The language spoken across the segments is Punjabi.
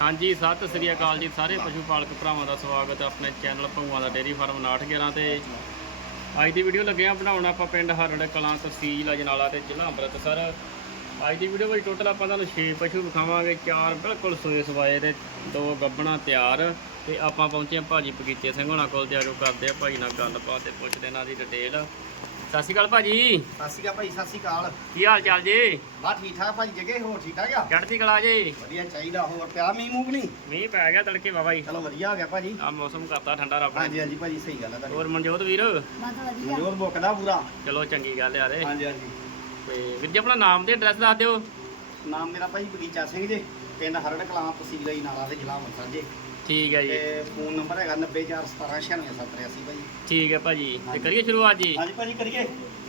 ਹਾਂਜੀ, ਸਤਿ ਸ੍ਰੀ ਅਕਾਲ ਜੀ ਸਾਰੇ ਪਸ਼ੂ ਪਾਲਕ ਭਰਾਵਾਂ ਦਾ ਸਵਾਗਤ ਹੈ ਆਪਣੇ ਚੈਨਲ ਭੰਗਵਾ ਦਾ ਡੇਰੀ ਫਾਰਮ 911 ਤੇ। ਅੱਜ ਦੀ ਵੀਡੀਓ ਲੱਗੇ ਆ ਬਣਾਉਣ ਆਪਾਂ ਪਿੰਡ ਹਰੜ ਕਲਾਂ ਤਹਿਸੀਲ ਅਜਨਾਲਾ ਤੇ ਜ਼ਿਲ੍ਹਾ ਅੰਮ੍ਰਿਤਸਰ। ਅੱਜ ਦੀ ਵੀਡੀਓ ਵਿੱਚ ਟੋਟਲ ਆਪਾਂ ਤੁਹਾਨੂੰ 6 ਪਸ਼ੂ ਵਿਖਾਵਾਂਗੇ, ਚਾਰ ਬਿਲਕੁਲ ਸੋਏ ਸਵਾਏ ਤੇ ਦੋ ਗੱਬਣਾ ਤਿਆਰ। ਤੇ ਆਪਾਂ ਪਹੁੰਚੇ ਆ ਭਾਜੀ ਬਗੀਚੇ ਸਿੰਘ ਹੋਣਾ ਕੋਲ, ਤੇ ਆਜੋ ਕਰਦੇ ਆ ਭਾਜੀ ਨਾਲ ਗੱਲਬਾਤ ਤੇ ਪੁੱਛਦੇ ਇਹਨਾਂ ਦੀ ਡਿਟੇਲ ਸਤਿ ਸ਼੍ਰੀ ਅਕਾਲ ਭਾਜੀ। ਸਤਿ ਸ਼੍ਰੀ ਅਕਾਲ ਭਾਈ ਸਤਿ ਸ਼੍ਰੀ ਅਕਾਲ। ਕੀ ਹਾਲ ਚਾਲ ਜੀ? ਬਾ ਠੀਕ ਠਾਕ ਭਾਈ ਜਗੇ ਹੋਰ ਠੀਕ ਠਾਕ ਆ? ਚੜ੍ਹਦੀ ਕਲਾ ਜੀ। ਵਧੀਆ ਚਾਹੀਦਾ ਹੋਰ ਪਿਆ ਮੀਂਹ ਮੂੰਹ ਨਹੀਂ? ਮੀਂਹ ਪੈ ਗਿਆ ਤੜਕੇ ਵਾਵਾ ਹੀ ਚਲੋ ਵਧੀਆ ਹੋ ਗਿਆ ਭਾਜੀ। ਆ ਮੌਸਮ ਕਰਤਾ ਠੰਡਾ ਰੱਬ ਨੇ। ਹਾਂਜੀ ਹਾਂਜੀ ਭਾਜੀ ਸਹੀ ਗੱਲ ਹੈ ਤੁਹਾਡੀ। ਹੋਰ ਮਨਜੋਤ ਵੀਰ? ਮਨਜੋਰ ਬੁੱਕਦਾ ਪੂਰਾ। ਚਲੋ ਚੰਗੀ ਗੱਲ ਆ ਰੇ। ਹਾਂਜੀ ਹਾਂਜੀ। ਤੇ ਵੀਰ ਜੀ ਆਪਣਾ ਨਾਮ ਤੇ ਐਡਰੈਸ ਦੱਸ ਦਿਓ। ਨਾਮ ਮੇਰਾ ਭਾਈ ਬਗੀਚਾ ਸਿੰਘ ਜੀ ਪਿੰਡ ਹਰੜ ਕਲਾਂ ਤਹਿਸੀਲ ਹੀ ਨਾਲਾ ਤੇ ਜ਼ਿਲ੍ਹਾ ਅੰਮ੍ਰਿਤਸਰ ਜੀ। ਠੀਕ ਹੈ ਜੀ। ਤੇ ਫੋਨ ਨੰਬਰ ਹੈਗਾ 90417969783 ਭਾਜੀ ਠੀਕ ਹੈ ਭਾਜੀ ਤੇ ਕਰੀਏ ਸ਼ੁਰੂਆਤ ਜੀ? ਹਾਂਜੀ ਭਾਜੀ ਕਰੀਏ।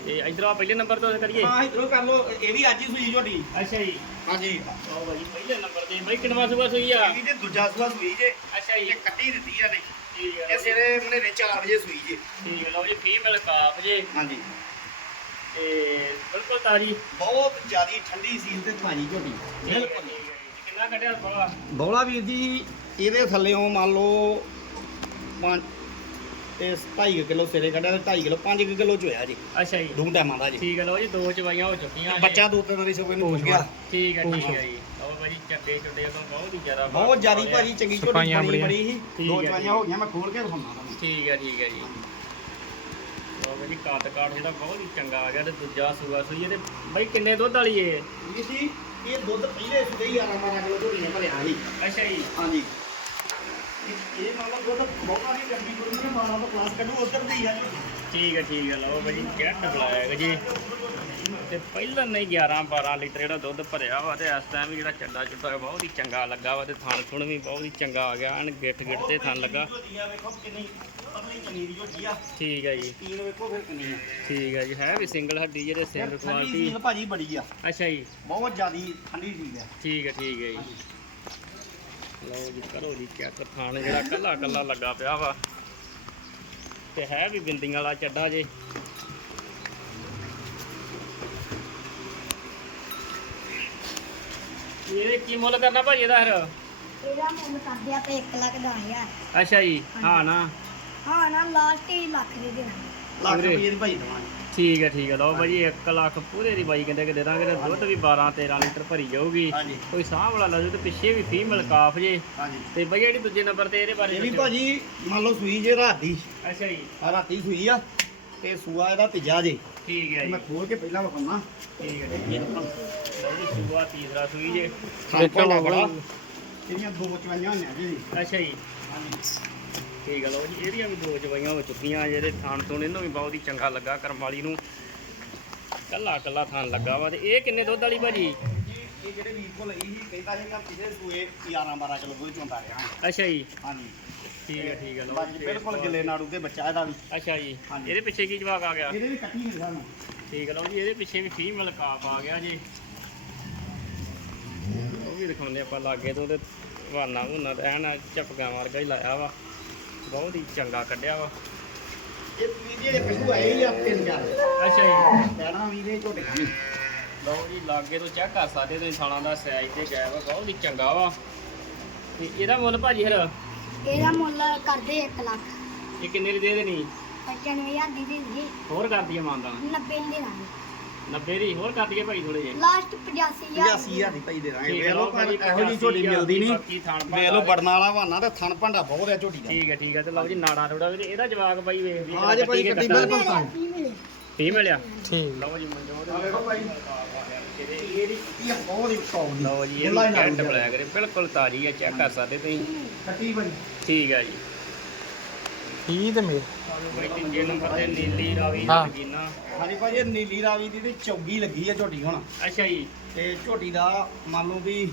ਤੇ ਇਧਰੋਂ ਪਹਿਲੇ ਨੰਬਰ ਤੋਂ ਕਰੀਏ। ਹਾਂ ਇਧਰੋਂ ਕਰ ਲਓ ਇਹ ਵੀ ਅੱਜ ਹੀ ਸੂਈ ਝੋਟੀ ਅੱਛਾ ਜੀ। ਹਾਂਜੀ। ਲਓ ਭਾਜੀ ਪਹਿਲੇ ਨੰਬਰ ਤੇ। ਬਾਈ ਕਿੰਨਵਾ ਸੁਬਾ ਸੂਈ ਆ? ਇਹ ਜੇ ਦੂਜਾ ਸੂਆ ਸੂਈ ਜੇ ਅੱਛਾ ਜੀ। ਇਹ ਕੱਟੀ ਦਿੱਤੀ ਆ ਨੇ। ਠੀਕ ਹੈ। ਇਹ ਸਵੇਰੇ ਮਨੇ 4 ਵਜੇ ਸੂਈ ਜੇ। ਠੀਕ ਲਓ ਜੀ ਫੀਮੇਲ ਕਾਫ ਜੇ। ਹਾਂਜੀ। ਤੇ ਬਿਲਕੁਲ ਤਾਜੀ। ਬਹੁਤ ਜ਼ਿਆਦੀ ਠੰਡੀ ਸੀ ਤੇ ਭਾਜੀ ਝੋਟੀ ਠੀਕ ਹੈ, ਠੀਕ ਹੈ ਜੀ। ਕਿੰਨਾ ਕੱਢਿਆ ਬੜਾ ਬੌਲਾ ਵੀਰ ਜੀ ਇਹਦੇ ਥੱਲੇੋਂ ਮੰਨ ਲਓ ਪੰਜ ਤੇ 2.5 ਕਿਲੋ ਸਿਰੇ ਕੱਢਿਆ ਤੇ 2.5 ਕਿਲੋ 5 ਕਿਲੋ ਚ ਹੋਇਆ ਜੀ। ਅੱਛਾ ਜੀ। ਦੋ ਟਾਈਮਾਂ ਦਾ ਜੀ। ਠੀਕ ਹੈ ਲਓ ਜੀ ਦੋ ਚਵਾਈਆਂ ਹੋ ਚੁੱਕੀਆਂ। ਬੱਚਾ ਦੋ ਤਿੰਨ ਵਾਰੀ ਸੋ ਇਹਨੂੰ ਹੋ ਗਿਆ ਠੀਕ ਹੈ ਠੀਕ ਹੈ ਜੀ। ਲਓ ਭਾਜੀ ਚੱਡੇ ਚੁੱਡੇ ਤੋਂ ਬਹੁਤ ਹੀ ਜ਼ਿਆਦਾ ਬਹੁਤ ਜ਼ਿਆਦੀ ਭਾਜੀ ਚੰਗੀ ਝੋਟੀ ਬੜੀਆਂ। ਬੜੀ ਸੀ। ਠੀਕ ਦੋ ਚਵਾਈਆਂ ਹੋ ਗਈਆਂ ਮੈਂ ਖੋਲ ਕੇ ਦਿਖਾਉਣਾ ਤੁਹਾਨੂੰ ਠੀਕ ਹੈ ਠੀਕ ਹੈ ਜੀ। ਲਓ ਭਾਜੀ ਕੱਦ ਕਾਠ ਜਿਹੜਾ ਬਹੁਤ ਹੀ ਚੰਗਾ ਆ ਗਿਆ ਤੇ ਦੂਜਾ ਸੂਆ ਸੂਈ ਤੇ ਬਾਈ ਕਿੰਨੇ ਦੁੱਧ ਵਾਲੀ ਏ? ਜੀ ਇਹ ਦੁੱਧ ਪਹਿਲੇ ਸੁਦੇ ਹੀ 11 12 ਕਿਲੋ ਨੇ ਭਰਿਆ ਸੀ। ਅੱਛਾ ਜੀ। ਹਾਂਜੀ। ਇਹ- ਇਹ ਮੰਨ ਲਓ ਦੁੱਧ ਬਹੁਤਾ ਨਹੀਂ ਗੰਦੀ ਕੋਈ ਨਹੀਂ 12 ਤੋਂ ਕਲਾਸ ਕੱਢੂ ਉਧਰ ਦੀ ਆ ਠੀਕ ਹੈ ਠੀਕ ਹੈ ਲਓ ਭਾਜੀ ਜੈਟ ਬਲਾਇਆ ਜੀ। ਤੇ ਪਹਿਲਾਂ ਨਹੀਂ 11 12 ਲੀਟਰ ਜਿਹੜਾ ਦੁੱਧ ਭਰਿਆ ਵਾ ਤੇ ਇਸ ਟਾਈਮ ਵੀ ਜਿਹੜਾ ਚੱਡਾ ਚੁੱਟਾ ਬਹੁਤ ਹੀ ਚੰਗਾ ਲੱਗਾ ਵਾ ਤੇ ਥਣ ਥੁਣ ਵੀ ਬਹੁਤ ਹੀ ਚੰਗਾ ਆ ਗਿਆ ਐਨ ਗਿੱਟ ਗਿੱਟ ਤੇ ਥਣ ਲੱਗਾ। ਝੋਟੀਆਂ ਵੇਖੋ ਕਿੰਨੀ ਪਤਲੀ ਪਨੀਰੀ ਝੋਟੀ ਆ ਠੀਕ ਹੈ ਜੀ। ਤੀਨ ਵੇਖੋ ਫਿਰ ਕਿੰਨੀ ਆ। ਠੀਕ ਹੈ ਜੀ ਹੈ ਵੀ ਸਿੰਗਲ ਹੱਡੀ ਜਿਹੜੇ ਸਿੰਗਲ ਕੁਆਲਿਟੀ ਸੀਲ ਭਾਜੀ ਬੜੀ ਆ। ਅੱਛਾ ਜੀ। ਬਹੁਤ ਜ਼ਿਆਦੀ ਠੰਡੀ ਸੀਲ ਆ। ਠੀਕ ਹੈ ਠੀਕ ਹੈ ਜੀ। ਲਓ ਜੀ ਕਰੋ ਜੀ ਚੈੱਕ ਥਾਣ ਜਿਹੜਾ ਕੱਲਾ ਕੱਲਾ ਲੱਗਾ ਪਿਆ ਵਾ। ਤੇ ਹੈ ਵੀ ਬਿੰਦੀਆਂ ਵਾਲਾ ਚੱਡਾ ਜੇ। ਇਹ ਕੀ ਮੁੱਲ ਕਰਨਾ ਭਾਜੀ ਇਹਦਾ ਫਿਰ? ਇਹਦਾ ਮੁੱਲ ਕਰਦੇ ਆ ਤੇ 1 ਲੱਖ 10000 ਅੱਛਾ ਜੀ ਹਾਂ ਨਾ। ਹਾਂ ਨਾ ਲਾਸਟ ਹੀ ਲੱਖ ਦੇ ਦੇਣਾ। ਲੱਖ ਪੂਰੇ। ਰੁਪਏ ਦੀ ਭਾਈ ਦਵਾਂਗੇ। ਠੀਕ ਹੈ ਠੀਕ ਹੈ। ਲਓ ਭਾਜੀ 1 ਲੱਖ ਪੂਰੇ ਦੀ ਬਾਈ ਕਹਿੰਦੇ ਕਿ ਦੇ ਦਾਂਗੇ ਤੇ ਦੁੱਧ ਵੀ 12 13 ਲੀਟਰ ਭਰੀ ਜਾਊਗੀ। ਹਾਂਜੀ। ਕੋਈ ਸਾਹ ਵਾਲਾ ਲੈ ਜਾਓ ਤੇ ਪਿੱਛੇ ਵੀ ਫੀਮੇਲ ਕਾਫ ਜੇ। ਹਾਂਜੀ। ਤੇ ਬਈ ਜਿਹੜੀ ਦੂਜੇ ਨੰਬਰ ਤੇ ਇਹਦੇ ਬਾਰੇ ਇਹ ਵੀ ਦੱਸਿਓ। ਭਾਜੀ ਮੰਨ ਲਓ ਸੂਈ ਜੇ ਰਾਤ ਦੀ। ਅੱਛਾ ਜੀ। ਆਹ ਰਾਤੀ ਸੂਈ ਆ ਤੇ ਸੂਆ ਇਹਦਾ ਤੀਜਾ ਜੇ। ਠੀਕ ਹੈ ਜੀ। ਮੈਂ ਖੋਲ ਕੇ ਪਹਿਲਾਂ ਵਿਖਾਉਣਾ। ਠੀਕ ਹੈ ਜੀ ਲਓ ਜੀ ਸੂਆ ਤੀਸਰਾ ਸੂਈ ਜੇ। ਬੜਾ ਇਹਦੀਆਂ ਦੋ ਚਵਾਈਆਂ ਹੋਈਆਂ ਜੀ। ਅੱਛਾ ਜੀ। ਹਾਂਜੀ। ਠੀਕ ਹੈ ਲਓ ਜੀ ਇਹਦੀਆਂ ਵੀ ਦੋ ਜਵਾਈਆਂ ਹੋ ਚੁੱਕੀਆਂ ਜਿਹੜੇ ਥਾਣ ਤੋਂ ਇਹਨੂੰ ਵੀ ਬਹੁਤ ਹੀ ਚੰਗਾ ਲੱਗਾ ਕਰਮ ਵਾਲੀ ਨੂੰ। ਕੱਲਾ ਕੱਲਾ ਥਾਣ ਲੱਗਾ ਵਾ ਤੇ ਇਹ ਕਿੰਨੇ ਦੁੱਧ ਵਾਲੀ ਭਾਜੀ? ਇਹ ਜਿਹੜੇ ਵੀਰ ਕੋਲ ਲਈ ਸੀ ਕਹਿੰਦਾ ਸੀ ਕਿ ਪਿਛਲੇ ਸੂਏ 11 12 ਕਿਲੋ ਦੁੱਧ ਚੋਂਦਾ ਰਿਹਾ। ਅੱਛਾ ਜੀ। ਹਾਂਜੀ। ਠੀਕ ਹੈ ਠੀਕ ਹੈ ਲਓ ਬਾਕੀ ਜੀ ਬਿਲਕੁਲ ਗਿੱਲੇ ਨਾੜੂ ਤੇ ਬੱਚਾ ਇਹਦਾ ਵੀ। ਅੱਛਾ ਜੀ। ਹਾਂਜੀ। ਇਹਦੇ ਪਿੱਛੇ ਕੀ ਜਵਾਕ ਆ ਗਿਆ? ਇਹਦੇ ਵੀ ਕੱਟੀ ਨਹੀਂ ਸਾਨੂੰ। ਠੀਕ ਹੈ ਲਓ ਜੀ ਇਹਦੇ ਪਿੱਛੇ ਵੀ ਫੀਮੇਲ ਕਾਪ ਆ ਗਿਆ ਜੀ। ਉਹ ਵੀ ਦਿਖਾਉਂਦੇ ਆਪਾਂ ਲਾਗੇ ਤੋਂ ਤੇ ਵਾਨਾ ਵੁਨਾ ਤੇ ਐਨ ਝਪਕਾ ਵਰਗਾ ਹੀ ਲਾਇਆ ਵਾ। ਬਹੁਤ ਹੀ ਚੰਗਾ ਕੱਢਿਆ ਵਾ। ਇਹ ਵੀ ਜਿਹੜੇ ਪਹਿਲੂ ਆਏ ਹੀ ਆ ਤਿੰਨ ਚਾਰ ਅੱਛਾ ਜੀ। ਕਹਿਣਾ ਵੀ ਦੇ ਝੋਟੇ ਨਹੀਂ ਲਓ ਜੀ ਲਾਗੇ ਤੋਂ ਚੈੱਕ ਕਰ ਸਕਦੇ ਤੁਸੀਂ ਸਾਲਾਂ ਦਾ ਸਾਈਜ਼ ਤੇ ਗਾਇਬ ਵਾ ਬਹੁਤ ਹੀ ਚੰਗਾ ਵਾ। ਤੇ ਇਹਦਾ ਮੁੱਲ ਭਾਜੀ ਫਿਰ? ਇਹਦਾ ਮੁੱਲ ਕਰਦੇ 1 ਲੱਖ। ਇਹ ਕਿੰਨੇ ਦੀ ਦੇ ਦੇਣੀ? 95000 ਦੀ ਦੇ ਦੇ ਹੋਰ ਕਰ ਦਈਏ ਮਾਨਦਾ 90 ਦੀ ਦੇਣਾ 90 ਦੀ ਹੋਰ ਕਰ ਦਈਏ ਭਾਈ ਥੋੜੇ ਜਿਹੇ। ਲਾਸਟ 85000 85000 ਦੀ ਭਾਈ ਦੇ ਦਾਂਗੇ ਠੀਕ ਵੇਖ ਹੈ, ਲਓ ਭਾਜੀ, ਇਹੋ ਜੀ ਝੋਟੀ 85,000 ਮਿਲਦੀ ਨਹੀਂ। ਬਾਕੀ ਥਣ ਭਾਂਡਾ ਵੇਖ ਲਓ ਬੜਨ ਵਾਲਾ ਵਾਨਾ ਤੇ ਥਣ ਭਾਂਡਾ ਬਹੁਤ ਆ ਝੋਟੀ ਦਾ। ਠੀਕ ਹੈ ਠੀਕ ਹੈ ਤੇ ਲਓ ਜੀ ਨਾੜਾ ਥੋੜਾ ਵੀ ਤੇ ਇਹਦਾ ਜਵਾਕ ਬਾਈ ਵੇਖ ਲਈ ਹਾਂ ਜੀ ਭਾਈ, ਕੱਟੀ ਬਿਲਕੁਲ ਮਿਲੇ ਠੀਕ ਮਿਲਿਆ? ਠੀਕ। ਲਓ ਜੀ ਮਨਜੋਤ ਆ ਵੇਖੋ ਭਾਈ। ਇਹਦੇ ਇਹ ਬਹੁਤ ਹੀ ਦੀ। ਲਓ ਜੀ ਇਹ ਹੀ ਕੈਂਟ ਆ। ਬਲੈਕ ਦੇ ਬਿਲਕੁਲ ਤਾਜ਼ੀ ਹੈ ਚੈੱਕ ਕਰ ਸਕਦੇ ਤੁਸੀਂ। ਕੱਟੀ ਭਾਈ। ਠੀਕ ਹੈ ਜੀ। ਠੀਕ ਤੇ ਮੇ ਬਾਈ ਤੀਜੇ ਨੰਬਰ ਤੇ ਨੀਲੀ ਰਾਵੀ ਹਾਂ। ਨਗੀਨਾ ਹਾਂਜੀ ਭਾਈ ਇਹ ਨੀਲੀ ਰਾਵੀ ਦੀ ਤੇ ਚੌਗੀ ਲੱਗੀ ਆ ਝੋਟੀ ਹੁਣ। ਅੱਛਾ ਜੀ। ਤੇ ਝੋਟੀ ਦਾ ਮੰਨ ਲਓ ਵੀ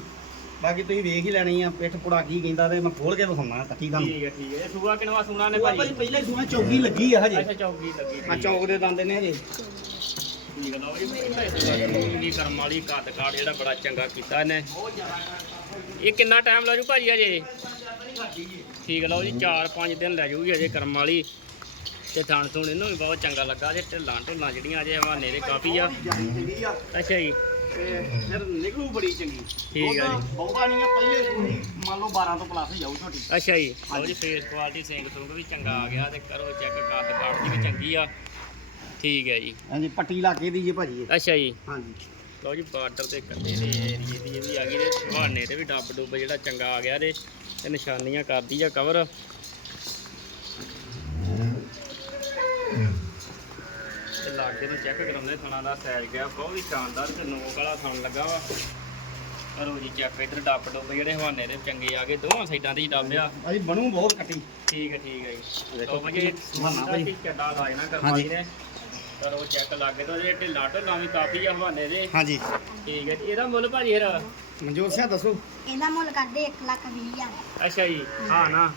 ਬਾਕੀ ਤੁਸੀਂ ਵੇਖ ਹੀ ਲੈਣੀ ਆ ਪਿੱਠ ਪੁੜਾ ਕੀ ਕਹਿੰਦਾ ਤੇ ਮੈਂ ਖੋਲ ਕੇ ਦਿਖਾਉਣਾ ਕੱਟੀ ਤੁਹਾਨੂੰ। ਠੀਕ ਹੈ ਠੀਕ ਹੈ ਇਹ ਸੂਆ ਕਿਨਵਾ ਸੁਣਾ ਨੇ ਉਹ ਭਾਈ? ਭਾਜੀ ਪਹਿਲਾਂ ਹੀ ਸੁਣਾ ਚੌਗੀ ਲੱਗੀ ਆ ਹਜੇ। ਅੱਛਾ ਚੌਕੀ ਲੱਗੀ ਆ। ਚੌਕ ਦੇ ਦੰਦ ਨੇ ਹਜੇ। ਠੀਕ ਹੈ ਲਓ ਜੀ ਪਹਿਲਾਂ ਇਸ ਵਾਰ ਦੀ ਕਰਮ ਵਾਲੀ ਕੱਦ ਕਾਠ ਜਿਹੜਾ ਬੜਾ ਚੰਗਾ ਕੀਤਾ ਇਹਨੇ। ਇਹ ਕਿੰਨਾ ਟਾਈਮ ਲੈ ਜੂ ਭਾਜੀ ਅਜੇ ਠੀਕ ਲਓ ਜੀ 4-5 ਦਿਨ ਲੈ ਜੂਗੀ ਅਜੇ ਕਰਮ ਵਾਲੀ। ਤੇ ਥਣ ਥੁਣ ਇਹਨੂੰ ਵੀ ਬਹੁਤ ਚੰਗਾ ਲੱਗਾ ਜੇ ਢਿੱਲਾਂ ਢੁੱਲਾਂ ਜਿਹੜੀਆਂ ਅਜੇ ਹਵਾਨੇ ਦੇ ਕਾਫੀ ਆ। ਅੱਛਾ ਜੀ। ਫਿਰ ਨਿਕਲੂ ਬੜੀ ਚੰਗੀ। ਠੀਕ ਆ ਜੀ। ਬਹੁਤਾ ਨਹੀਂ ਆ ਪਹਿਲੇ ਮੰਨ ਲਓ ਲਓ 12 ਤੋਂ ਪਲੱਸ ਜਾਊ ਝੋਟੀ ਅੱਛਾ ਜੀ। ਲਓ ਜੀ ਫੇਸ ਕੁਆਲਿਟੀ ਸਿੰਗ ਸੁੰਗ ਵੀ ਚੰਗਾ ਆ ਗਿਆ ਤੇ ਕਰੋ ਚੈੱਕ ਦੀ ਵੀ ਚੰਗੀ ਆ। ਠੀਕ ਹੈ ਜੀ। ਹਾਂਜੀ ਪੱਟੀ ਇਲਾਕੇ ਦੀ ਜੀ ਭਾਜੀ ਇਹ। ਅੱਛਾ ਜੀ। ਹਾਂਜੀ। ਲਓ ਜੀ ਬਾਰਡਰ ਤੇ ਕੱਲੇ ਦੇ ਏਰੀਏ ਦੀ ਵੀ ਆ ਗਈ ਤੇ ਬਹਾਨੇ ਤੇ ਵੀ ਡੱਬ ਡੁੱਬ ਜਿਹੜਾ ਚੰਗਾ ਆ ਗਿਆ ਤੇ ਤੇ ਨਿਸ਼ਾਨੀਆਂ ਕਰਦੀ ਆ ਕਵਰ ਤੇ ਲਾਗੇ ਤੋਂ ਚੈੱਕ ਕਰਾਉਂਦੇ ਥਣਾ ਦਾ ਸਾਈਜ਼ ਗਿਆ ਬਹੁਤ ਹੀ ਸ਼ਾਨਦਾਰ ਤੇ ਨੋਕ ਵਾਲਾ ਥਣ ਲੱਗਾ ਵਾ। ਕਰੋ ਜੀ ਚੈੱਕ ਇਧਰ ਡੱਬ ਡੁੱਬ ਜਿਹੜੇ ਹਵਾਨੇ ਦੇ ਚੰਗੇ ਆ ਗਏ ਦੋਵਾਂ ਸਾਈਡਾਂ ਤੇ ਹੀ ਡੱਬ ਆ। ਭਾਜੀ ਬਣੂ ਬਹੁਤ ਕੱਟੀ। ਠੀਕ ਹੈ ਠੀਕ ਜੀ। ਦੇਖੋ ਹਵਾਨਾ ਭਾਈ। ਨੇ ਕਰੋ ਚੈੱਕ ਲਾਗੇ ਤੋਂ ਜਿਹੜੇ ਢਿੱਲਾ ਢੋਲਾ ਵੀ ਕਾਫੀ ਆ ਹਵਾਨੇ ਦੇ। ਹਾਂਜੀ। ਠੀਕ ਹੈ ਜੀ ਇਹਦਾ ਮੁੱਲ ਭਾਜੀ ਫਿਰ? ਮਨਜੋਤ ਸਿੰਘ ਦੱਸੋ। ਇਹਦਾ ਮੁੱਲ ਕਰਦੇ 1 ਲੱਖ 20 ਹਜ਼ਾਰ। ਅੱਛਾ ਜੀ ਹਾਂ ਨਾ।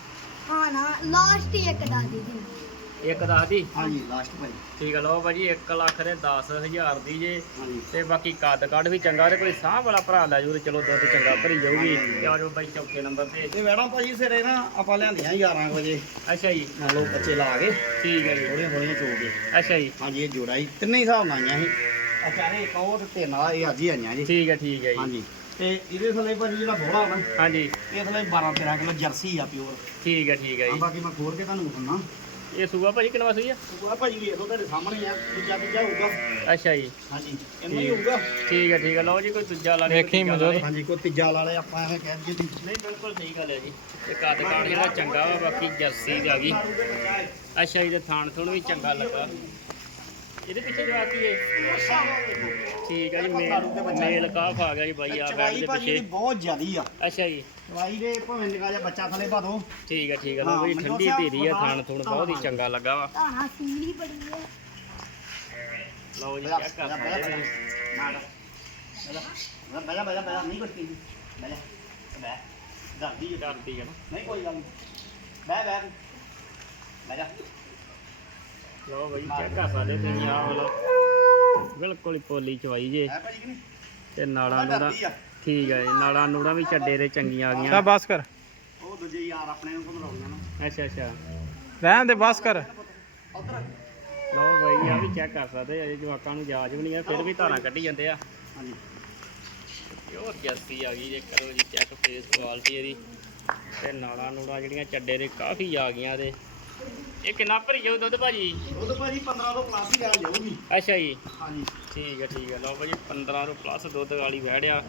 ਹਾਂ ਨਾ ਲਾਸਟ ਹੀ ਇੱਕ ਦਾ ਦੇ ਦੇਣਾ ਇੱਕ ਦੱਸ ਦੀ? ਹਾਂਜੀ ਲਾਸਟ ਭਾਈ। ਠੀਕ ਹੈ ਲਓ ਭਾਜੀ 1 ਲੱਖ ਦੇ 10000 ਦੀ ਜੇ। ਹਾਂਜੀ। ਤੇ ਬਾਕੀ ਕੱਦ ਕੱਢ ਵੀ ਚੰਗਾ ਤੇ ਕੋਈ ਸਾਹ ਵਾਲਾ ਭਰਾ ਲੈ ਜੂ ਤੇ ਚਲੋ ਦੁੱਧ ਚੰਗਾ ਭਰੀ ਜਾਊਗੀ। ਤੇ ਆ ਜਾਓ ਬਾਈ ਚੌਥੇ ਨੰਬਰ ਤੇ। ਇਹ ਵੈੜਾਂ ਭਾਜੀ ਸਿਰੇ ਨਾ ਆਪਾਂ ਲਿਆਂਦੀਆਂ 11 ਵਜੇ। ਅੱਛਾ ਜੀ। ਮੰਨ ਲਓ ਬੱਚੇ ਲਾ ਕੇ ਠੀਕ ਹੈ ਜੀ। ਥੋੜੀਆਂ ਥੋੜੀਆਂ ਚੋ ਕੇ। ਅੱਛਾ ਜੀ। ਹਾਂਜੀ ਇਹ ਜੋੜਾ ਹੀ ਤਿੰਨੇ ਹਿਸਾਬ ਨਾਲ ਆਈਆਂ ਸੀ। ਅਚਾਰੇ ਇੱਕ ਉਹ ਤੇ ਆ ਇਹ ਅੱਜ ਹੀ ਆਈਆਂ ਜੀ। ਠੀਕ ਹੈ ਠੀਕ ਹੈ ਜੀ। ਹਾਂਜੀ। ਤੇ ਇਹਦੇ ਥੱਲੇ ਭਾਜੀ ਜਿਹੜਾ ਬੋੜਾ ਨਾ ਹਾਂਜੀ। ਇਹ ਥੱਲੇ 12 13 ਕਿਲੋ ਜਰਸੀ ਆ ਪਿਓਰ। ਠੀਕ ਹੈ ਠੀਕ ਹੈ ਆ ਜੀ। ਬਾਕੀ ਮੈਂ ਖੋਲ ਕੇ ਤੁਹਾਨੂੰ ਦਿਖਾਉਣਾ ਇਹ ਸੂਆ ਭਾਜੀ ਕਿੰਨਾ ਸੂਈ ਆ ਉਹ ਭਾਜੀ ਵੇਖ ਲਓ ਤੁਹਾਡੇ ਸਾਹਮਣੇ ਆ ਦੂਜਾ ਦੂਜਾ ਹੋਊਗਾ। ਅੱਛਾ ਜੀ। ਹਾਂਜੀ ਇੰਨਾ ਹੀ ਹੋਊਗਾ। ਠੀਕ ਹੈ ਠੀਕ ਹੈ ਲਓ ਜੀ ਕੋਈ ਦੂਜਾ ਲਾ ਲਿਓ, ਵੇਖੀ ਤੀਜਾ ਲਾ ਮੌਜੂਦ। ਲਿਓ। ਹਾਂਜੀ ਕੋਈ ਤੀਜਾ ਲਾ ਲਿਆ ਆਪਾਂ ਐਵੇਂ ਕਹਿ ਦਈਏ ਵੀ ਨਹੀਂ ਬਿਲਕੁਲ ਸਹੀ ਗੱਲ ਹੈ ਜੀ। ਤੇ ਕੱਦ ਕਾਠ ਜਿਹੜਾ ਚੰਗਾ ਵਾ ਬਾਕੀ ਜਰਸੀ ਦੀ ਆ ਗਈ। ਅੱਛਾ ਜੀ ਤੇ ਥਾਣ ਥੁਣ ਵੀ ਚੰਗਾ ਲੱਗਾ। ਇਹਦੇ ਪਿੱਛੇ ਜੋ ਆਤੀ ਹੈ ਠੀਕ ਹੈ ਜੀ ਮੇਲ ਮੇਲ ਕਾਫ ਆ ਗਿਆ ਜੀ ਬਾਈ ਆ ਬੈਠ ਚਵਾਈ ਦੇ ਭਾਜੀ ਪਿੱਛੇ। ਇਹਦੀ ਬਹੁਤ ਜ਼ਿਆਦੀ ਆ। ਅੱਛਾ ਜੀ। ਚਵਾਈ ਦੇ ਭਾਵੇਂ ਨਿਕਾ ਜਿਹਾ ਬੱਚਾ ਥੱਲੇ ਪਾ ਦੋ। ਠੀਕ ਹੈ ਠੀਕ ਹੈ ਲਓ ਹਾਂ, ਬਈ ਮੈਨੂੰ ਠੰਡੀ ਧੀਰੀ ਆ ਥਾਣ ਥੁਣ ਬਹੁਤ ਹੀ ਚੰਗਾ ਲੱਗਾ ਵਾ। ਧਾਣਾ ਸੀਲੀ ਬੜੀ ਹੈ ਲਓ ਜੀ ਚੈੱਕ ਕਰ ਸਕਦੇ ਜੀ। ਬੈਜਾ ਬੈਜਾ ਬੈਜਾ ਨਹੀਂ ਕੁਛ ਕੀ ਬੈਜਾ ਬੈ ਦਰਦੀ ਕਰਦੀ ਹੈ ਨਾ। ਨਹੀਂ ਕੋਈ ਗੱਲ ਨਹੀਂ। ਬੈ ਬੈ ਬੈਜਾ ਲਓ ਬਈ ਚੈੱਕ ਕਰ ਸਕਦੇ ਤੁਸੀਂ ਆਹ ਵਾਲਾ। ਬਿਲਕੁਲ ਹੀ ਪੋਲੀ ਚਵਾਈ ਜੇ। ਤੇ ਨਾੜਾਂ ਨੂੜਾਂ ਠੀਕ ਹੈ ਜੀ ਨਾੜਾਂ ਨੂੜਾਂ ਵੀ ਚੱਡੇ ਦੇ ਚੰਗੀਆਂ ਆ ਤਾਂ ਗਈਆਂ ਬਸ ਕਰ। ਉਹ ਦੂਜੇ ਯਾਰ ਆਪਣੇ ਨੂੰ ਘਮਰਾਉਣੀਆਂ ਨਾ। ਅੱਛਾ ਅੱਛਾ। ਰਹਿਣ ਦੇ ਬਸ ਕਰ। ਉਧਰ। ਲਓ ਬਾਈ ਆ ਵੀ ਚੈੱਕ ਕਰ ਸਕਦੇ ਆ ਅਜੇ ਜਵਾਕਾਂ ਨੂੰ ਜਾਜ ਵੀ ਨਹੀਂ ਆ ਫਿਰ ਵੀ ਧਾਰਾਂ ਕੱਢੀ ਜਾਂਦੇ ਆ। ਹਾਂਜੀ। ਪਿਓਰ ਜਰਸੀ ਆ ਗਈ ਜੇ ਕਰੋ ਜੀ ਚੈੱਕ ਫੇਸ ਕੁਆਲਿਟੀ ਇਹਦੀ। ਤੇ ਨਾਲਾਂ ਨੂੜਾਂ ਜਿਹੜੀਆਂ ਚੱਡੇ ਦੇ ਕਾਫੀ ਆ ਗਈਆਂ ਤੇ। ਇਹ ਕਿੰਨਾ ਭਰੀ ਜਾਊ ਦੁੱਧ ਭਾਜੀ? ਤਾਂ ਭਾਜੀ 15 ਤੋਂ ਪਲੱਸ ਹੀ ਆ ਜਾਊਗੀ। ਅੱਛਾ ਜੀ। ਹਾਂਜੀ। ਠੀਕ ਹੈ ਠੀਕ ਹੈ ਲਓ ਭਾਜੀ 15 ਤੋਂ ਪਲੱਸ ਦੁੱਧ ਵਾਲੀ ਵਹਿੜਿਆ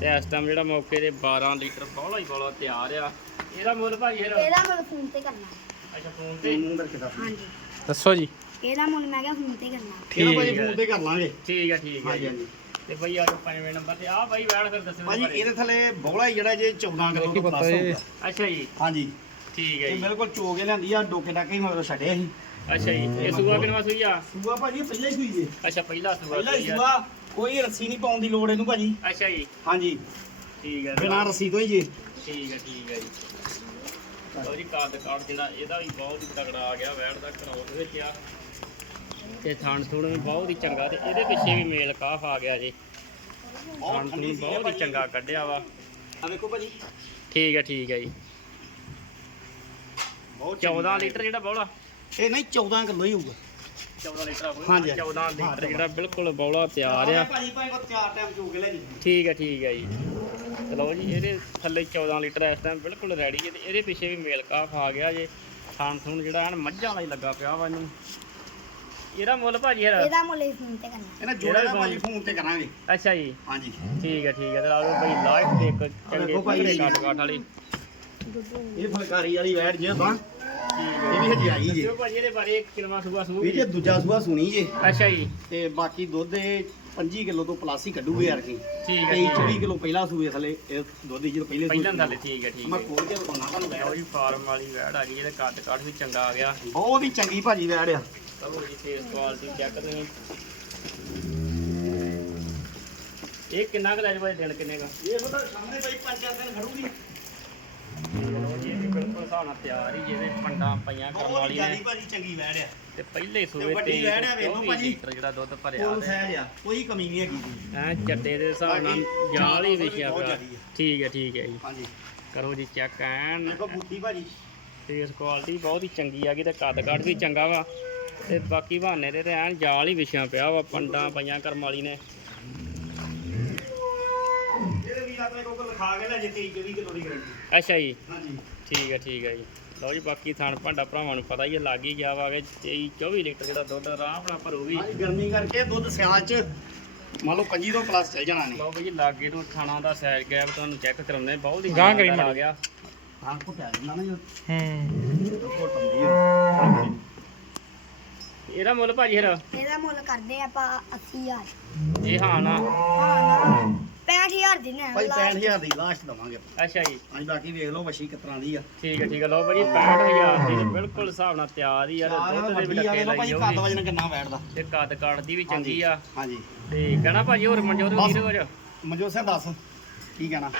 ਤੇ ਇਸ ਟਾਈਮ ਜਿਹੜਾ ਮੌਕੇ ਤੇ 12 ਲੀਟਰ ਬੋਲਾ ਹੀ ਬੋਲਾ ਤਿਆਰ ਆ। ਇਹਦਾ ਮੁੱਲ ਭਾਜੀ ਫਿਰ? ਇਹਦਾ ਮੁੱਲ ਫੋਨ ਤੇ ਕਰਨਾ। ਅੱਛਾ ਫੋਨ ਤੇ? ਕਰਕੇ ਦੱਸ ਹਾਂਜੀ। ਦੱਸੋ ਜੀ। ਇਹਦਾ ਮੁੱਲ ਮੈਂ ਕਿਹਾ ਫੋਨ ਤੇ ਕਰਨਾ। ਇਹਦਾ ਭਾਜੀ ਠੀਕ ਹੈ। ਫੋਨ ਤੇ ਕਰ ਲਾਂਗੇ। ਠੀਕ ਹੈ ਠੀਕ ਹੈ ਹਾਂਜੀ ਜੀ। ਹਾਂਜੀ। ਤੇ ਭਾਈ ਆ ਜਾਓ ਪੰਜਵੇਂ ਨੰਬਰ ਤੇ ਆ ਭਾਈ ਵੈੜ ਫਿਰ ਦੱਸੋ ਭਾਜੀ ਇਹਦੇ ਥੱਲੇ ਬੋਲਾ ਹੀ ਜਿਹੜਾ ਜੇ 14 ਕਿਲੋ ਤੋਂ ਪਤਾ ਪਲੱਸ? ਹੋਊਗਾ ਅੱਛਾ ਜੀ। ਹਾਂਜੀ। ਠੀਕ ਹੈ ਇਹ ਜੀ। ਬਿਲਕੁਲ ਚੋ ਕੇ ਲਿਆਂਦੀ ਆ ਡੋਕੇ ਡਾਕੇ ਹੀ ਮਗਰੋਂ ਛੱਡਿਆ ਸੀ। ਅੱਛਾ ਜੀ ਇਹ ਸੂਆ ਕਿਨਵਾ ਸੂਈ ਆ? ਸੂਆ ਭਾਜੀ ਇਹ ਪਹਿਲਾਂ ਹੀ ਸੂਈ ਜੇ। ਅੱਛਾ ਪਹਿਲਾ ਸੂਆ ਪਹਿਲਾਂ ਹੀ ਸੂਈ ਆ। ਸੂਆ ਕੋਈ ਰੱਸੀ ਨਹੀਂ ਪਾਉਣ ਦੀ ਲੋੜ ਇਹਨੂੰ ਭਾਜੀ। ਅੱਛਾ ਜੀ। ਹਾਂਜੀ। ਠੀਕ ਹੈ। ਬਿਨਾਂ ਰੱਸੀ ਤੋਂ ਹੀ ਜੀ। ਠੀਕ ਹੈ ਠੀਕ ਹੈ ਜੀ। ਲਓ ਜੀ ਕਾਰਡ ਕਾਰਡ ਜਿਹੜਾ ਇਹਦਾ ਵੀ ਬਹੁਤ ਹੀ ਤਗੜਾ ਆ ਗਿਆ ਵੈੜ ਦਾ ਕਰੋਟ ਵਿੱਚ ਆ। ਤੇ ਥਾਣ ਥੁਣ ਵੀ ਬਹੁਤ ਹੀ ਚੰਗਾ ਤੇ ਇਹਦੇ ਪਿੱਛੇ ਵੀ ਮੇਲ ਕਾਫ ਆ ਗਿਆ ਜੀ। ਥਾਣ ਥੁਣ ਬਹੁਤ ਹੀ ਚੰਗਾ ਕੱਢਿਆ ਵਾ। ਆ ਵੇਖੋ ਭਾਜੀ। ਠੀਕ ਹੈ ਠੀਕ ਹੈ ਜੀ। ਬਹੁਤ 14 ਲੀਟਰ ਜਿਹੜਾ ਬੌਲਾ। ਇਹ ਨਹੀਂ 14 ਕਿਲੋ ਹੀ ਹੋਊਗਾ। 14 ਲੀਟਰ ਆ ਹਾਂਜੀ, 14 ਹਾਂ, ਲੀਟਰ ਜਿਹੜਾ ਬਿਲਕੁਲ ਬੌਲਾ ਤਿਆਰ ਆ। ਭਾਜੀ ਭਾਈ ਕੋ ਚਾਰ ਟਾਈਮ ਚੋ ਕੇ ਲੈ ਜੀ ਠੀਕ ਹੈ ਠੀਕ ਹੈ ਜੀ। ਚਲੋ ਜੀ ਇਹਦੇ ਥੱਲੇ 14 ਲੀਟਰ ਇਸ ਟਾਈਮ ਬਿਲਕੁਲ ਰੈਡੀ ਹੈ ਤੇ ਇਹਦੇ ਪਿੱਛੇ ਵੀ ਮੇਲ ਕਾਫ ਆ ਗਿਆ ਜੇ। ਥਾਣ ਥੂਣ ਜਿਹੜਾ ਐਨ ਮੱਝਾਂ ਵਾਲਾ ਹੀ ਲੱਗਾ ਪਿਆ ਵਾ ਇਹਨੂੰ। ਇਹਦਾ ਮੁੱਲ ਭਾਜੀ ਯਾਰ ਇਹਦਾ ਮੁੱਲ ਹੀ ਫੋਨ ਤੇ ਕਰਨਾ ਇਹਨਾਂ ਜੋੜਾ ਦਾ ਭਾਜੀ ਫੋਨ ਤੇ ਕਰਾਂਗੇ। ਅੱਛਾ ਜੀ। ਹਾਂਜੀ। ਠੀਕ ਹੈ ਠੀਕ ਹੈ ਤੇ ਆਓ ਭਾਈ ਲਾਈਫ ਦੇ ਇੱਕ ਚੰਗੇ ਦੇਖੋ ਭਾਈ। ਪੂਰੇ ਇਹ- ਕੱਟ ਕਾਠ ਵਾਲੀ। ਇਹ ਫਲਕਾਰੀ ਵਾਲੀ ਵੈੜ ਜੇ ਤਾਂ ਇਹ ਵੀ ਹਜੇ ਆਈ ਜੇ। ਦੱਸਿਓ ਭਾਜੀ ਇਹਦੇ ਬਾਰੇ ਕਿੰਨਾ ਸੂਆ ਸੂ ਵੀ ਜੇ ਦੂਜਾ ਸੂਆ ਸੁਣੀ ਜੇ। ਅੱਛਾ ਜੀ। ਤੇ ਬਾਕੀ ਦੁੱਧ ਇਹ 25 ਕਿਲੋ ਤੋਂ ਪਲੱਸ ਹੀ ਕੱਢੂਗੇ ਯਾਰ ਕੀ। ਠੀਕ ਹੈ ਕਈ ਠੀਕ ਹੈ। 24 ਕਿਲੋ ਪਹਿਲਾ ਸੂਏ ਥੱਲੇ ਇਹ ਦੁੱਧ ਦੀ ਜਦੋਂ ਪਹਿਲੇ ਪਹਿਲਾਂ ਸੂਏ ਥੱਲੇ ਠੀਕ ਹੈ ਠੀਕ ਮੈਂ ਹੈ। ਖੋਲ ਕੇ ਦਿਖਾਉਣਾ ਤੁਹਾਨੂੰ ਲਓ ਵੈੜ ਜੀ ਫਾਰਮ ਵਾਲੀ ਵੈੜ ਆ ਗਈ ਇਹਦਾ ਕੱਟ ਕਾਠ ਵੀ ਚੰਗਾ ਆ ਗਿਆ। ਬਹੁਤ ਹੀ ਚੰਗੀ ਭਾਜੀ ਵੈੜ ਆ। ਚਲੋ ਜੀ ਫੇਸ ਕੁਆਲਿਟੀ ਚੈੱਕ ਤੁਸੀਂ ਇਹ ਕਿੰਨਾ ਕੁ ਲੈ ਜਵੇ ਦਿਨ ਕਿੰਨੇ ਦਾ ਇਹ ਪਤਾ ਸਾਹਮਣੇ ਪੰਜ ਚਾਰ ਦਿਨ ਖੜੂਗੀ ਚਲੋ ਜੀ ਇਹ ਵੀ ਬਿਲਕੁਲ ਹਿਸਾਬ ਨਾਲ ਤਿਆਰ ਹੀ ਜਿਹਦੇ ਪੰਡਾਂ ਪਈਆਂ ਕਰਨ ਬਹੁਤ ਵਾਲੀ ਨੇ ਭਾਜੀ ਚੰਗੀ ਵੈੜ ਆ। ਤੇ ਪਹਿਲੇ ਸੂਏ ਤੇ ਵੱਡੀ ਵੈੜ ਆ, ਵੇਖ ਲਓ 24 ਭਾਜੀ। ਲੀਟਰ ਜਿਹੜਾ ਦੁੱਧ ਭਰਿਆ ਫੁੱਲ ਤੇ ਸਾਈਜ਼ ਆ ਕੋਈ ਕਮੀ ਨਹੀਂ ਹੈਗੀ ਜੀ। ਐ ਚੱਡੇ ਦੇ ਹਿਸਾਬ ਨਾਲ ਬਾਕੀ ਜਾਲ ਹੀ ਵਿਛਿਆ ਬਹੁਤ ਪਿਆ। ਜ਼ਿਆਦੀ ਆ। ਠੀਕ ਹੈ ਠੀਕ ਹੈ ਜੀ। ਹਾਂਜੀ। ਕਰੋ ਜੀ ਚੈੱਕ ਐਨ। ਦੇਖੋ ਭਾਜੀ। ਫੇਸ ਕੁਆਲਿਟੀ ਬਹੁਤ ਹੀ ਚੰਗੀ ਆ ਗਈ ਤੇ ਕੱਦ ਕੱਦ ਵੀ ਚੰਗਾ ਵਾ। ਤੇ ਬਾਕੀ ਬਹਾਨੇ ਦੇ ਤੇ ਐਨ ਜਾਲ ਹੀ ਵਿਛਿਆ ਪਿਆ ਵਾ ਪੰਡਾਂ ਪਈਆਂ ਕਰਮ ਵਾਲੀ ਨੇ ਇਹਦੇ ਵੀ ਆ ਆਪਣੇ ਕੋਲ ਲਿਖਾ ਕੇ ਲੈ ਜੇ 23 24 ਕਿਲੋ ਦੀ ਗਰੰਟੀ ਅੱਛਾ ਜੀ। ਹਾਂਜੀ। ਠੀਕ ਹੈ ਠੀਕ ਹੈ ਜੀ। ਲਓ ਜੀ ਬਾਕੀ ਥਣ ਭਾਂਡਾ ਭਰਾਵਾਂ ਨੂੰ ਪਤਾ ਹੀ ਹੈ ਲੱਗ ਹੀ ਗਿਆ ਵਾ ਕਿ 23 24 ਲੀਟਰ ਜਿਹੜਾ ਦੁੱਧ ਆਰਾਮ ਨਾਲ ਭਰੂਗੀ ਹਾਂਜੀ ਗਰਮੀ ਕਰਕੇ ਦੁੱਧ ਸਿਆਲ ਚ ਮੰਨ ਲਓ 25 ਤੋਂ ਪਲੱਸ ਚੱਲ ਜਾਣਾ ਨੇ ਲਓ ਬਈ ਜੀ ਲਾਗੇ ਤੋਂ ਥਾਣਾ ਦਾ ਸਾਈਜ਼ ਗੈਪ ਤੁਹਾਨੂੰ ਚੈੱਕ ਕਰਾਉਂਦੇ ਹਾਂ। ਬਹੁਤ ਹੀ ਗਾਂਹ ਕਰੀ ਸ਼ਾਨਦਾਰ ਆ ਮਾੜੀ। ਗਿਆ। ਹਾਂ ਕੋ ਪਿਆ ਜਾਂਦਾ ਨਾ ਹੂੰ। ਜੋ ਹੈ ਇਹਦਾ ਮੁੱਲ ਭਾਜੀ ਫਿਰ? ਇਹਦਾ ਮੁੱਲ ਕਰਦੇ ਆਪਾਂ 80000 ਇਹ ਹਾਂ ਨਾ। ਹਾਂ ਨਾ। 65000 ਦਿਨੇ ਭਾਈ 65000 ਦੀ ਲਾਸਟ ਦਵਾਂਗੇ ਅੱਛਾ ਜੀ। ਹਾਂਜੀ ਬਾਕੀ ਵੇਖ ਲਓ ਵਸ਼ੀ ਕਿਸ ਤਰ੍ਹਾਂ ਦੀ ਆ। ਠੀਕ ਹੈ ਠੀਕ ਹੈ। ਲਓ ਭਾਜੀ 65000 ਦੀ ਤੇ ਬਿਲਕੁਲ ਹਿਸਾਬ ਨਾਲ ਤਿਆਰ ਹੀ ਆ ਤੇ ਚਾਰ ਦੁੱਧ ਦੇ ਵੀ ਵੱਡੀ ਆ ਡੱਕੇ ਵੇਖ ਲਓ ਲਾਈ ਭਾਈ ਕੱਦ ਵਜਨ ਕਿੰਨਾ ਬੈਠਦਾ ਤੇ ਕੱਦ ਕਾਠ ਦੀ ਵੀ ਚੰਗੀ ਆ। ਹਾਂਜੀ। ਤੇ ਕਹਿਣਾ ਭਾਜੀ ਹੋਰ ਮਨਜੋਤ ਬਸ। ਵੀਰ ਹੋਰ? ਮਨਜੋਤ ਸਿੰਘ ਦੱਸ। ਕੀ ਕਹਿਣਾ?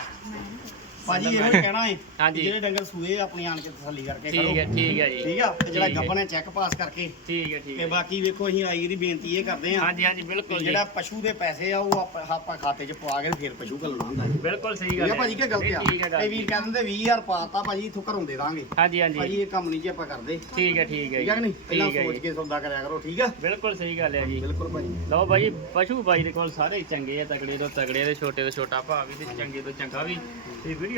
ਭਾਜੀ ਇਹੋ ਹੀ ਕਹਿਣਾ ਹੈ ਹਾਂਜੀ। ਜਿਹੜੇ ਡੰਗਰ ਸੂਏ ਆਪਣੀ ਆਣ ਕੇ ਤਸੱਲੀ ਕਰਕੇ ਕਰੋ ਠੀਕ ਹੈ ਠੀਕ ਹੈ ਜੀ। ਠੀਕ ਆ? ਤੇ ਜਿਹੜਾ ਠੀਕ ਹੈ। ਗੱਬਨ ਹੈ ਚੈੱਕ ਪਾਸ ਕਰਕੇ। ਠੀਕ ਹੈ ਠੀਕ ਤੇ ਹੈ। ਬਾਕੀ ਵੇਖੋ ਅਸੀਂ ਆਈ ਦੀ ਬੇਨਤੀ ਇਹ ਕਰਦੇ ਆ ਹਾਂਜੀ ਹਾਂਜੀ ਬਿਲਕੁਲ ਜੀ। ਜਿਹੜਾ ਪਸ਼ੂ ਦੇ ਪੈਸੇ ਆ ਉਹ ਆਪਾਂ ਆਪਾਂ ਖਾਤੇ 'ਚ ਪਵਾ ਕੇ ਫਿਰ ਪਸ਼ੂ ਘੱਲਣਾ ਹੁੰਦਾ ਹੈ ਬਿਲਕੁਲ ਸਹੀ ਗੱਲ ਆ ਹੈ ਭਾਜੀ ਕਿ ਗਲਤ ਆ? ਠੀਕ ਹੈ ਗੱਲ ਕਈ ਵੀਰ ਕਹਿ ਦਿੰਦੇ 20000 ਪਾਤਾ ਭਾਜੀ ਇਥੋਂ ਘਰੋਂ ਦੇ ਦਾਂਗੇ। ਹਾਂਜੀ ਹਾਂਜੀ। ਭਾਜੀ ਇਹ ਕੰਮ ਨਹੀਂ ਜੀ ਆਪਾਂ ਕਰਦੇ। ਠੀਕ ਹੈ ਠੀਕ ਹੈ ਠੀਕ ਆ ਕਿ ਨਹੀਂ? ਪਹਿਲਾਂ ਠੀਕ ਹੈ ਸੋਚ ਜੀ। ਕੇ ਸੌਦਾ ਕਰਿਆ ਕਰੋ ਠੀਕ ਆ? ਬਿਲਕੁਲ ਸਹੀ ਗੱਲ ਹੈ ਜੀ। ਬਿਲਕੁਲ ਭਾਜੀ। ਲਓ ਬਾਈ ਪਸ਼ੂ ਬਾਈ ਦੇ ਕੋਲ ਸਾਰੇ ਹੀ ਚੰਗੇ ਆ ਤਗੜੇ ਤੋਂ ਤਗੜੇ ਤੇ ਛੋਟੇ ਤੋਂ ਛੋਟਾ ਭਾਅ ਵੀ ਤੇ ਚੰਗੇ ਤੋਂ ਚੰਗਾ ਵੀ। ਤੇ ਵੀਡੀਓ